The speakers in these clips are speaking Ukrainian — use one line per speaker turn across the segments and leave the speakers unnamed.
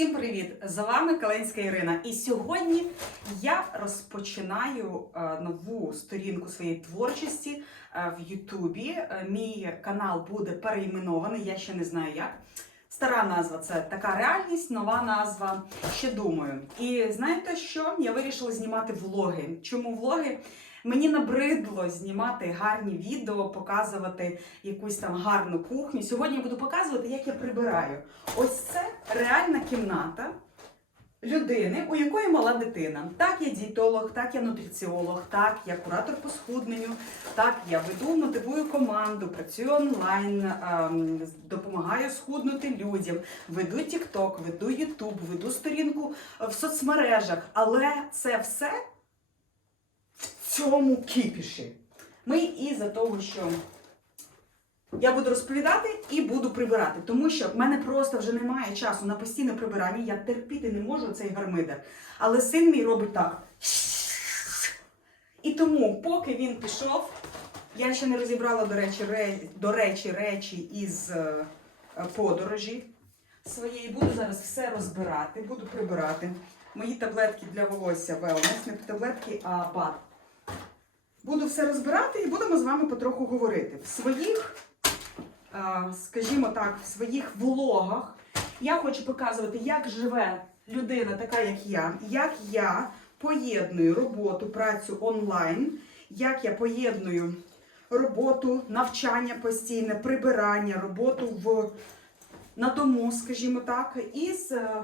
Всім привіт! З вами Каленська Ірина. І сьогодні я розпочинаю е, нову сторінку своєї творчості е, в Ютубі. Е, Мій канал буде переіменований, я ще не знаю як. Стара назва це така реальність, нова назва ще думаю. І знаєте що? Я вирішила знімати влоги. Чому влоги? Мені набридло знімати гарні відео, показувати якусь там гарну кухню. Сьогодні я буду показувати, як я прибираю. Ось це реальна кімната людини, у якої мала дитина. Так, я дієтолог, так я нутриціолог, так я куратор по схудненню, так я веду мотивую команду, працюю онлайн, ем, допомагаю схуднути людям, веду TikTok, веду YouTube, веду сторінку в соцмережах. Але це все цьому кіпіші. Ми із-за того, що я буду розповідати і буду прибирати, тому що в мене просто вже немає часу на постійне прибирання. Я терпіти не можу цей гармидер. Але син мій робить так. І тому, поки він пішов, я ще не розібрала, до речі, ре... до речі, речі із е, подорожі своєї. Буду зараз все розбирати, буду прибирати. Мої таблетки для волосся wellness, не таблетки, а бад. Буду все розбирати і будемо з вами потроху говорити. В своїх скажімо так, в своїх влогах я хочу показувати, як живе людина, така як я, як я поєдную роботу, працю онлайн, як я поєдную роботу, навчання постійне, прибирання, роботу в, на дому, скажімо так, із е,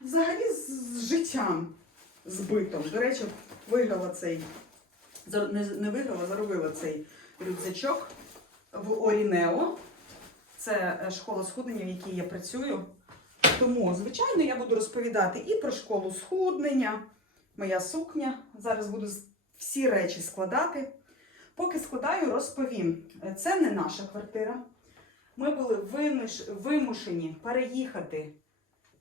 взагалі з, з життям збитом. До речі, виграла цей, не, виграла, заробила цей рюкзачок в Орінео. Це е, школа схуднення, в якій я працюю. Тому, звичайно, я буду розповідати і про школу схуднення, моя сукня. Зараз буду всі речі складати. Поки складаю, розповім. Це не наша квартира. Ми були вимушені переїхати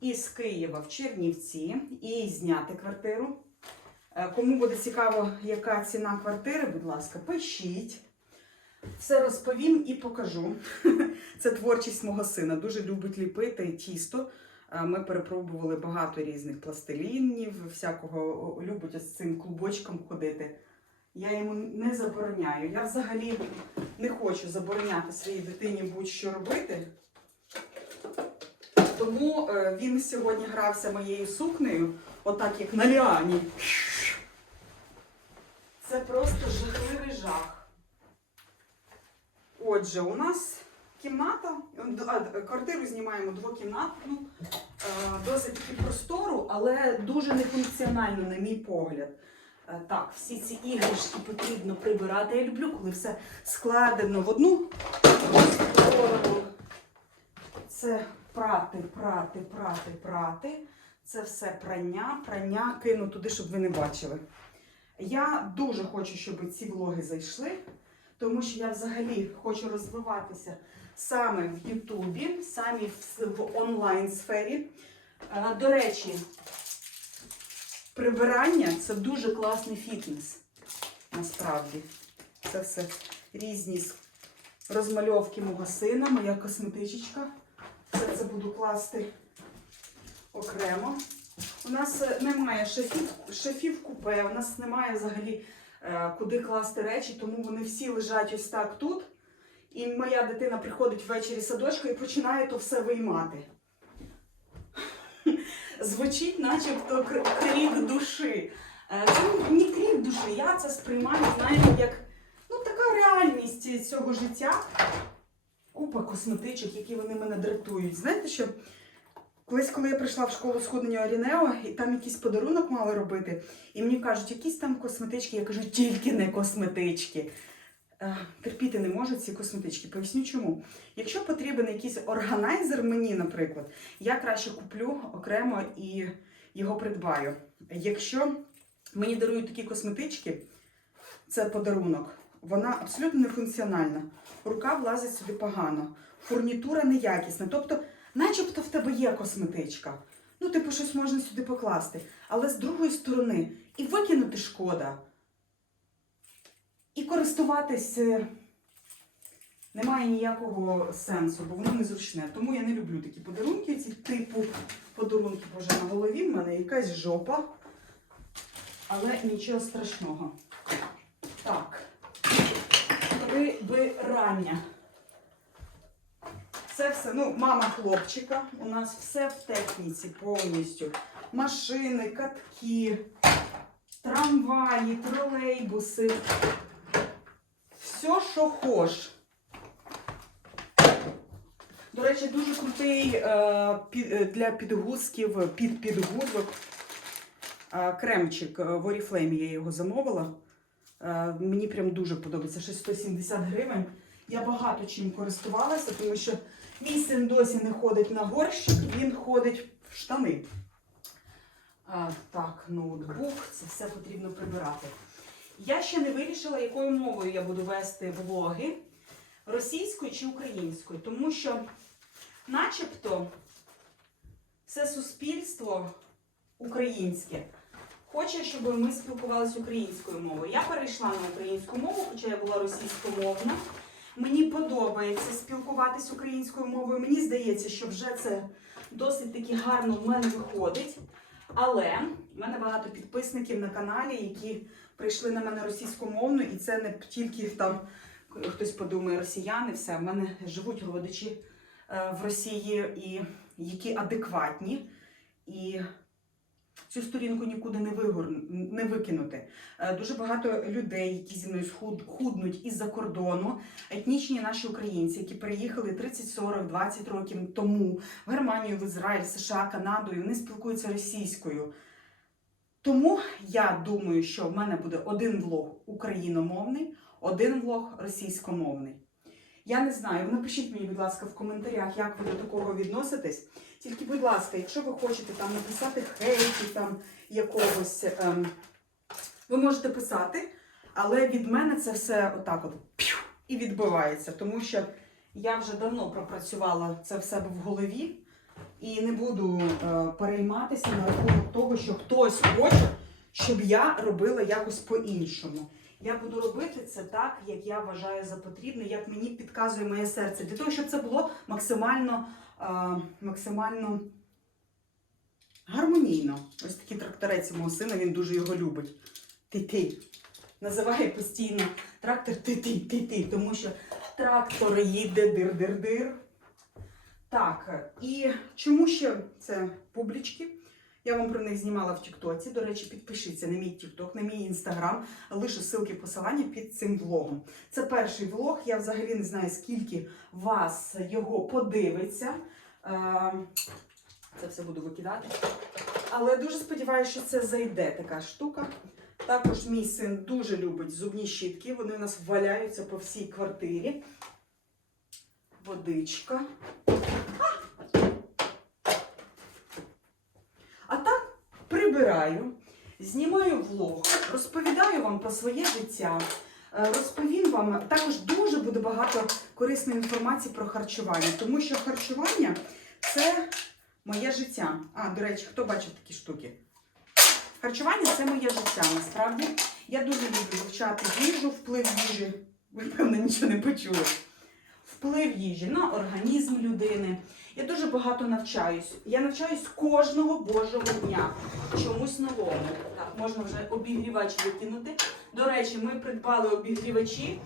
із Києва в Чернівці і зняти квартиру. Е, Кому буде цікаво, яка ціна квартири, будь ласка, пишіть. Все розповім і покажу. Це творчість мого сина. Дуже любить ліпити тісто. Е, Ми перепробували багато різних пластилінів, всякого любить ось цим клубочком ходити. Я йому не забороняю. Я взагалі не хочу забороняти своїй дитині будь-що робити. Тому е, він сьогодні грався моєю сукнею, отак як на ліані. Це просто жахливий жах. Отже, у нас кімната, квартиру знімаємо двокімнатну, е, досить простору, але дуже нефункціональну, на мій погляд. Е, Так, всі ці іграшки потрібно прибирати. Я люблю, коли все складено в одну. Це прати, прати, прати, прати. Це все прання, прання кину туди, щоб ви не бачили. Я дуже хочу, щоб ці влоги зайшли, тому що я взагалі хочу розвиватися саме в Ютубі, саме в, в онлайн сфері. До речі, прибирання це дуже класний фітнес. Насправді. Це все різні розмальовки мого сина, моя косметичечка. Все це буду класти окремо. У нас е, немає шафів, шафів купе, у нас немає взагалі куди класти речі, тому вони всі лежать ось так тут. І моя дитина приходить ввечері садочка і починає то все виймати. Звучить, начебто кр- крик душі. Е, Це не крик душі, я це сприймаю, знаєте, як ну, така реальність цього життя. Купа косметичок, які вони мене дратують. Знаєте що? Колись, коли я прийшла в школу схуднення Орінео, і там якийсь подарунок мали робити, і мені кажуть, якісь там косметички, я кажу, тільки не косметички. Е, терпіти не можу ці косметички. Поясню чому. Якщо потрібен якийсь органайзер мені, наприклад, я краще куплю окремо і його придбаю. Якщо мені дарують такі косметички, це подарунок. Вона абсолютно нефункціональна. Рука влазить сюди погано, фурнітура неякісна. Тобто, начебто в тебе є косметичка. Ну, типу, щось можна сюди покласти. Але з другої сторони, і викинути шкода. І користуватись е, немає ніякого сенсу, бо воно незручне. Тому я не люблю такі подарунки, ці типу подарунки вже на голові. В мене якась жопа, але нічого страшного. Так, прибирання. Все, ну, мама хлопчика. У нас все в техніці повністю. Машини, катки, трамваї, тролейбуси. Все, що хош. До речі, дуже крутий е, під, е, для підгузків, під підгузок. Е, кремчик е, в Oriflame я його замовила. Е, мені прям дуже подобається. Щось 170 гривень. Я багато чим користувалася, тому що мій син досі не ходить на горщик, він ходить в штани. А, так, ноутбук, це все потрібно прибирати. Я ще не вирішила, якою мовою я буду вести влоги російською чи українською, тому що, начебто, все суспільство українське хоче, щоб ми спілкувалися українською мовою. Я перейшла на українську мову, хоча я була російськомовна. Мені подобається спілкуватись українською мовою. Мені здається, що вже це досить таки гарно в мене виходить. Але в мене багато підписників на каналі, які прийшли на мене російськомовно, і це не тільки там хтось подумає росіяни, все. В мене живуть родичі е, в Росії, і які адекватні. І цю сторінку нікуди не вигор... не викинути. Е, Дуже багато людей, які зі мною схуд- худнуть із-за кордону, етнічні наші українці, які приїхали 30, 40, 20 років тому в Германію, в Ізраїль, США, Канаду, і вони спілкуються російською. Тому я думаю, що в мене буде один влог україномовний, один влог російськомовний. Я не знаю, напишіть мені, будь ласка, в коментарях, як ви до такого відноситесь. Тільки, будь ласка, якщо ви хочете там написати хейту там якогось, ем, ви можете писати, але від мене це все отак от п'ю, і відбивається, тому що я вже давно пропрацювала це в себе в голові і не буду е, перейматися на рахунок того, що хтось хоче, щоб я робила якось по-іншому. Я буду робити це так, як я вважаю за потрібне, як мені підказує моє серце, для того, щоб це було максимально, е, максимально гармонійно. Ось такий тракторець мого сина, він дуже його любить. Ти-ти. Називає постійно трактор ти-ти, ти-ти, тому що трактор їде дир-дир-дир. Так, і чому ще це публічки? Я вам про них знімала в Тіктоці. До речі, підпишіться на мій Тікток, на мій інстаграм. Лишу ссылки посилання під цим влогом. Це перший влог. Я взагалі не знаю, скільки вас його подивиться. Е, Це все буду викидати. Але дуже сподіваюся, що це зайде така штука. Також мій син дуже любить зубні щітки. Вони у нас валяються по всій квартирі. Водичка. А так прибираю, знімаю влог, розповідаю вам про своє життя. е, Розповім вам також дуже буде багато корисної інформації про харчування, тому що харчування це моє життя. А, до речі, хто бачив такі штуки? Харчування це моє життя. Насправді я дуже люблю вивчати їжу, вплив їжі. Ви, певно, нічого не почули. Вплив їжі на організм людини. Я дуже багато навчаюсь. Я навчаюсь кожного божого дня. Чомусь новому. Так, можна вже обігрівач викинути. До речі, ми придбали обігрівачі.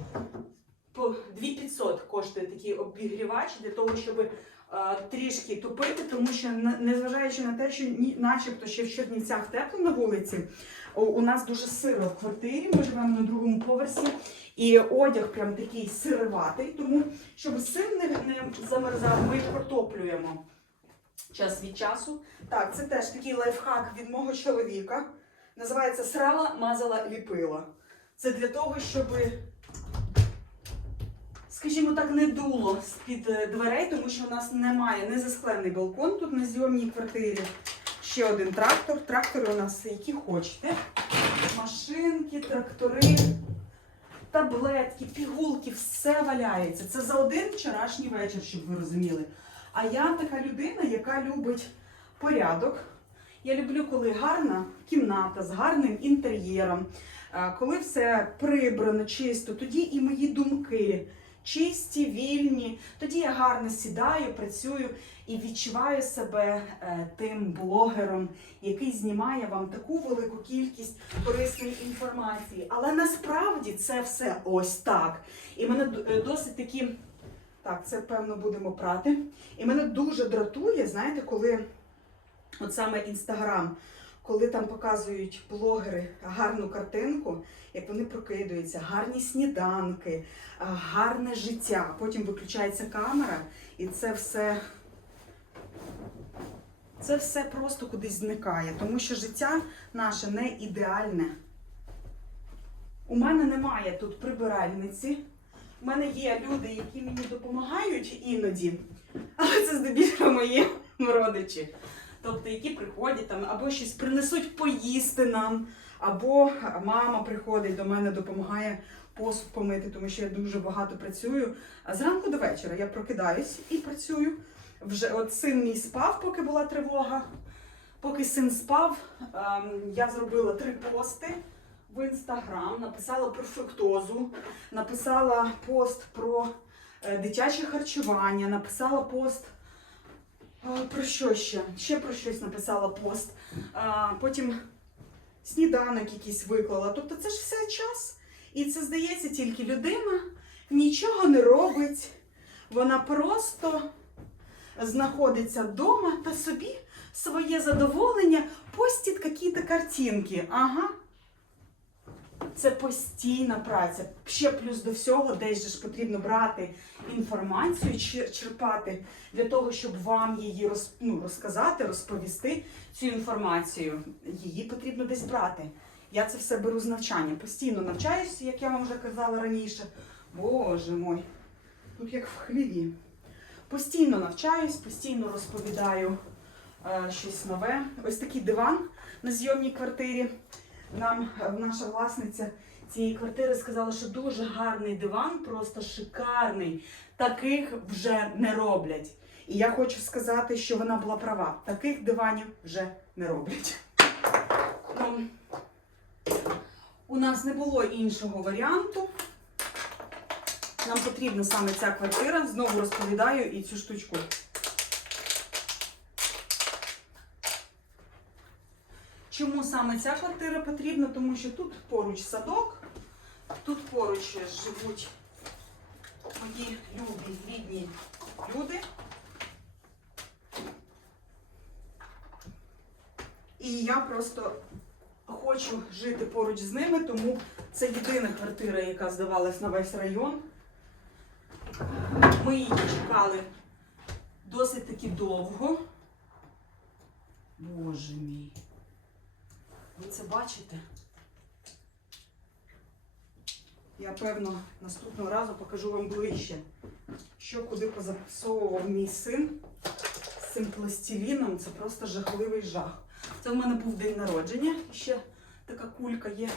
По 2500 коштує такий обігрівач для того, щоб трішки топити, тому що незважаючи на те, що начебто ще в Чернівцях тепло на вулиці, у, нас дуже сиро в квартирі. Ми живемо на другому поверсі. І одяг прям такий сироватий, тому щоб син не, не замерзав, ми протоплюємо час від часу. Так, це теж такий лайфхак від мого чоловіка. Називається срала, мазала, ліпила. Це для того, щоб, скажімо так, не дуло з-під е, дверей, тому що у нас немає не засклений балкон тут на зйомній квартирі. Ще один трактор. Трактори у нас які хочете. Машинки, трактори таблетки, пігулки, все валяється. Це за один вчорашній вечір, щоб ви розуміли. А я така людина, яка любить порядок. Я люблю, коли гарна кімната з гарним інтер'єром, е, коли все прибрано, чисто, тоді і мої думки чисті, вільні. Тоді я гарно сідаю, працюю і відчуваю себе е, тим блогером, який знімає вам таку велику кількість корисної інформації. Але насправді це все ось так. І мене е, досить такі. Так, це певно будемо прати. І мене дуже дратує, знаєте, коли от саме інстаграм, коли там показують блогери гарну картинку, як вони прокидаються, гарні сніданки, гарне життя. Потім виключається камера, і це все. Це все просто кудись зникає, тому що життя наше не ідеальне. У мене немає тут прибиральниці. У мене є люди, які мені допомагають іноді, але це здебільшого мої родичі. Тобто, які приходять там або щось принесуть поїсти нам, або мама приходить до мене, допомагає посуд помити, тому що я дуже багато працюю. А зранку до вечора я прокидаюсь і працюю. Вже от син мій спав, поки була тривога. Поки син спав, ем, я зробила три пости в інстаграм, написала про фруктозу, написала пост про е, дитяче харчування, написала пост. Про що ще? Ще про щось написала пост. Потім сніданок якийсь виклала. Тобто це ж все час. І це здається тільки людина нічого не робить. Вона просто знаходиться вдома та собі своє задоволення постить якісь картинки. Ага. Це постійна праця. Ще плюс до всього, десь ж потрібно брати інформацію, черпати для того, щоб вам її роз, ну, розказати, розповісти цю інформацію. Її потрібно десь брати. Я це все беру з навчання. Постійно навчаюся, як я вам вже казала раніше. Боже мой, тут як в хліві. Постійно навчаюсь, постійно розповідаю е, щось нове. Ось такий диван на зйомній квартирі. Нам е, наша власниця цієї квартири сказала, що дуже гарний диван, просто шикарний. Таких вже не роблять. І я хочу сказати, що вона була права. Таких диванів вже не роблять. Ну, у нас не було іншого варіанту. Нам потрібна саме ця квартира. Знову розповідаю і цю штучку. Чому саме ця квартира потрібна? Тому що тут поруч садок, тут поруч живуть мої любі, рідні люди. І я просто хочу жити поруч з ними, тому це єдина квартира, яка здавалась на весь район. Ми її чекали досить таки довго. Боже мій. Ви це бачите? Я певно наступного разу покажу вам ближче, що куди позапсовував мій син з цим пластиліном. Це просто жахливий жах. Це в мене був день народження. Ще така кулька є.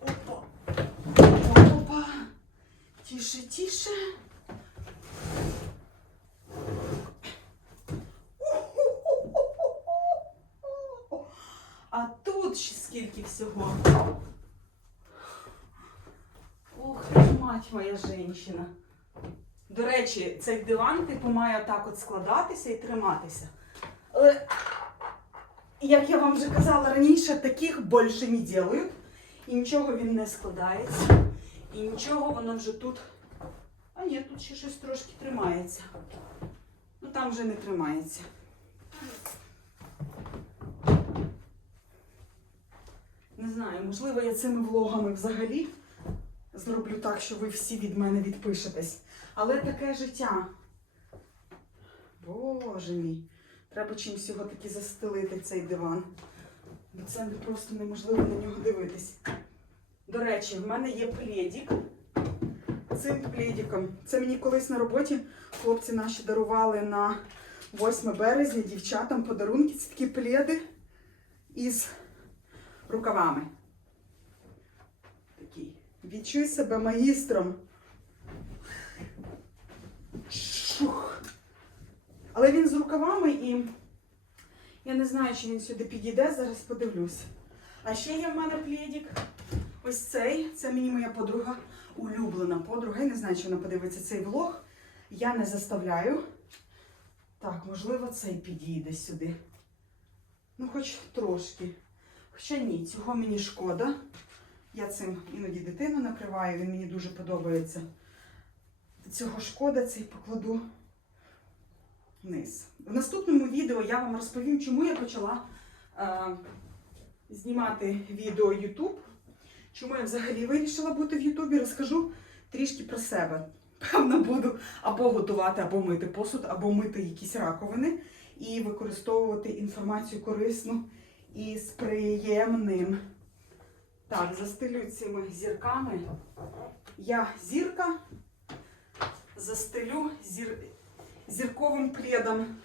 Опа. Опа. Тише, тише. А тут ще скільки всього. Ух, мать моя жінка. До речі, цей диван типу має отак от складатися і триматися. Але, як я вам вже казала раніше, таких більше не делають. І нічого він не складається. І нічого воно вже тут. А ні, тут ще щось трошки тримається. Ну там вже не тримається. Не знаю, можливо, я цими влогами взагалі зроблю так, що ви всі від мене відпишетесь. Але таке життя. Боже мій. Треба чимось його таки застелити цей диван. Бо це просто неможливо на нього дивитись. До речі, в мене є плєдік. Цим плєдіком. Це мені колись на роботі хлопці наші дарували на 8 березня дівчатам подарунки. Це такі плєди із рукавами. Такий. Відчуй себе магістром. Шух. Але він з рукавами і я не знаю, чи він сюди підійде, зараз подивлюсь. А ще є в мене плєдік. Ось цей, це мені моя подруга улюблена подруга. Я не знаю, чи вона подивиться цей влог. Я не заставляю. Так, можливо, цей підійде сюди. Ну, хоч трошки. Хоча ні, цього мені шкода. Я цим іноді дитину накриваю, він мені дуже подобається. Цього шкода, цей покладу вниз. В наступному відео я вам розповім, чому я почала е, знімати відео YouTube. Чому я взагалі вирішила бути в Ютубі, розкажу трішки про себе. Певно, буду або готувати, або мити посуд, або мити якісь раковини і використовувати інформацію корисну і з приємним. Так, застелю цими зірками. Я зірка застелю зір... зірковим пледом.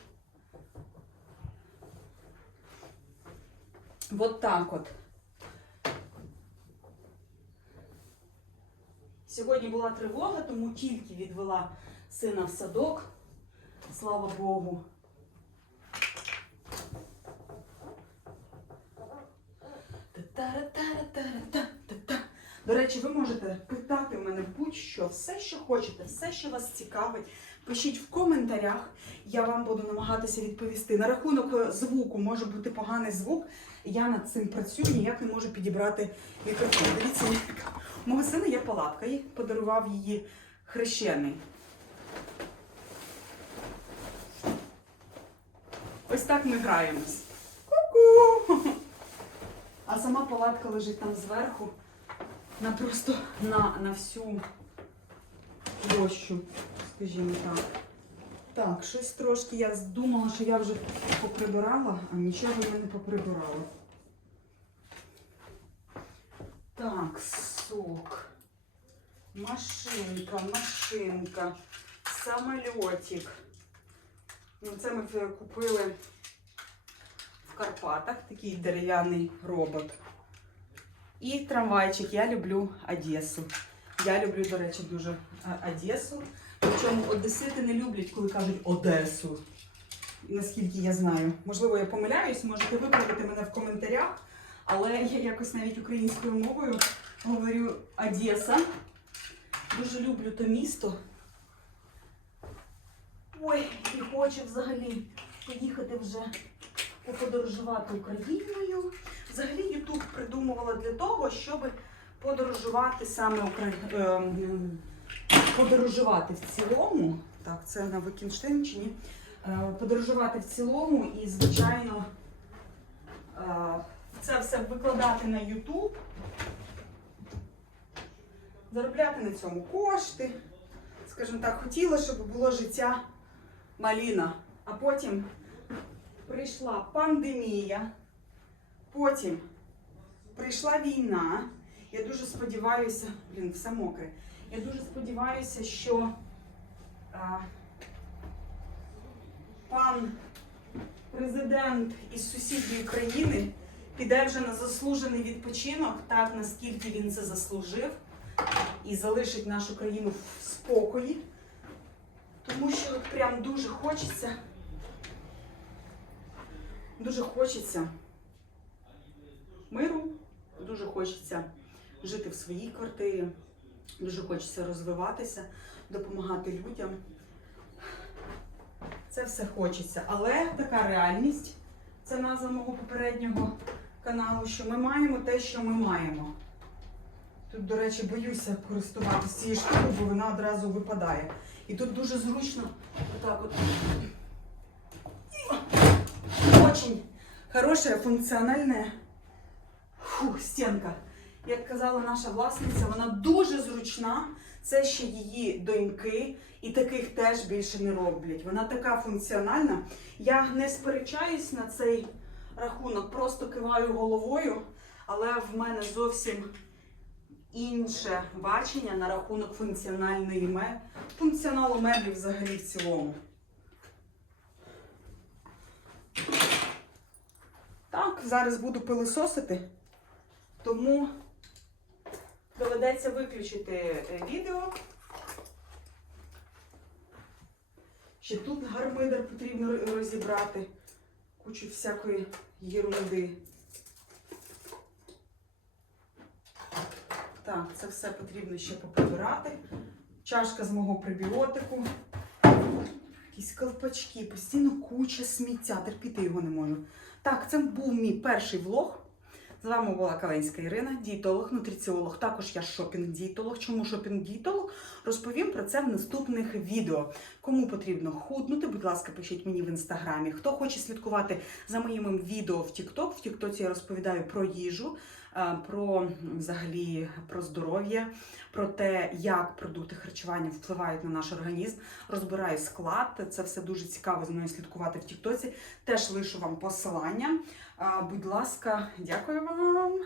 Вот так от. Сьогодні була тривога, тому тільки відвела сина в садок. Слава Богу. До речі, ви можете питати в мене будь-що, все, що хочете, все, що вас цікавить. Пишіть в коментарях, я вам буду намагатися відповісти. На рахунок е, звуку може бути поганий звук. Я над цим працюю, ніяк не можу підібрати мікрофон. Дивіться. У мого сина є палатка, і подарував її хрещений. Ось так ми граємось. Ку-ку! А сама палатка лежить там зверху, на просто на, на всю площу, скажімо так. Так, щось трошки я думала, що я вже поприбирала, а нічого я не поприбирала. Так, сок. Машинка, машинка, самольотик. Ну, це ми купили в Карпатах, такий дерев'яний робот. І трамвайчик. Я люблю Одесу. Я люблю, до речі, дуже Одесу. Причому одесити не люблять, коли кажуть Одесу. Наскільки я знаю. Можливо, я помиляюсь, можете виправити мене в коментарях. Але я якось навіть українською мовою говорю Одеса. Дуже люблю то місто. Ой, і хочу взагалі поїхати вже поподорожувати Україною. Взагалі Ютуб придумувала для того, щоб подорожувати саме Украї... е, подорожувати в цілому. Так, це на Викінштейнщині. Е, Подорожувати в цілому і, звичайно, е, це все викладати на YouTube, заробляти на цьому кошти. Скажімо так, хотіла, щоб було життя маліна. А потім прийшла пандемія, потім прийшла війна. Я дуже сподіваюся, блін, все мокре. Я дуже сподіваюся, що а, пан президент із сусідньої країни піде вже на заслужений відпочинок, так наскільки він це заслужив, і залишить нашу країну в спокої. Тому що прям дуже хочеться, дуже хочеться миру, дуже хочеться жити в своїй квартирі, дуже хочеться розвиватися, допомагати людям. Це все хочеться. Але така реальність, це назва мого попереднього каналу, що ми маємо те, що ми маємо. Тут, до речі, боюся користуватися цією штукою, бо вона одразу випадає. І тут дуже зручно отак от. Очень хорошая, функціональна фу, стінка. Як казала наша власниця, вона дуже зручна. Це ще її доньки, і таких теж більше не роблять. Вона така функціональна. Я не сперечаюсь на цей рахунок, просто киваю головою, але в мене зовсім інше бачення на рахунок функціональної функціоналу меблів взагалі в цілому. Так, зараз буду пилисосити, тому доведеться виключити е, відео. Ще тут гармидер потрібно розібрати. Кучу всякої єрунди. так, це все потрібно ще поприбирати. Чашка з мого прибіотику. Якісь колпачки, постійно куча сміття, терпіти його не можу. Так, це був мій перший влог. З вами була Каленська Ірина, дієтолог, нутриціолог. Також я шопінг-дієтолог. Чому шопінг-дієтолог? Розповім про це в наступних відео. Кому потрібно худнути, будь ласка, пишіть мені в інстаграмі. Хто хоче слідкувати за моїми відео в TikTok, в TikTok я розповідаю про їжу, про взагалі про здоров'я, про те, як продукти харчування впливають на наш організм. Розбираю склад. Це все дуже цікаво за мною слідкувати в Тіктоці. Теж лишу вам посилання. Будь ласка, дякую вам.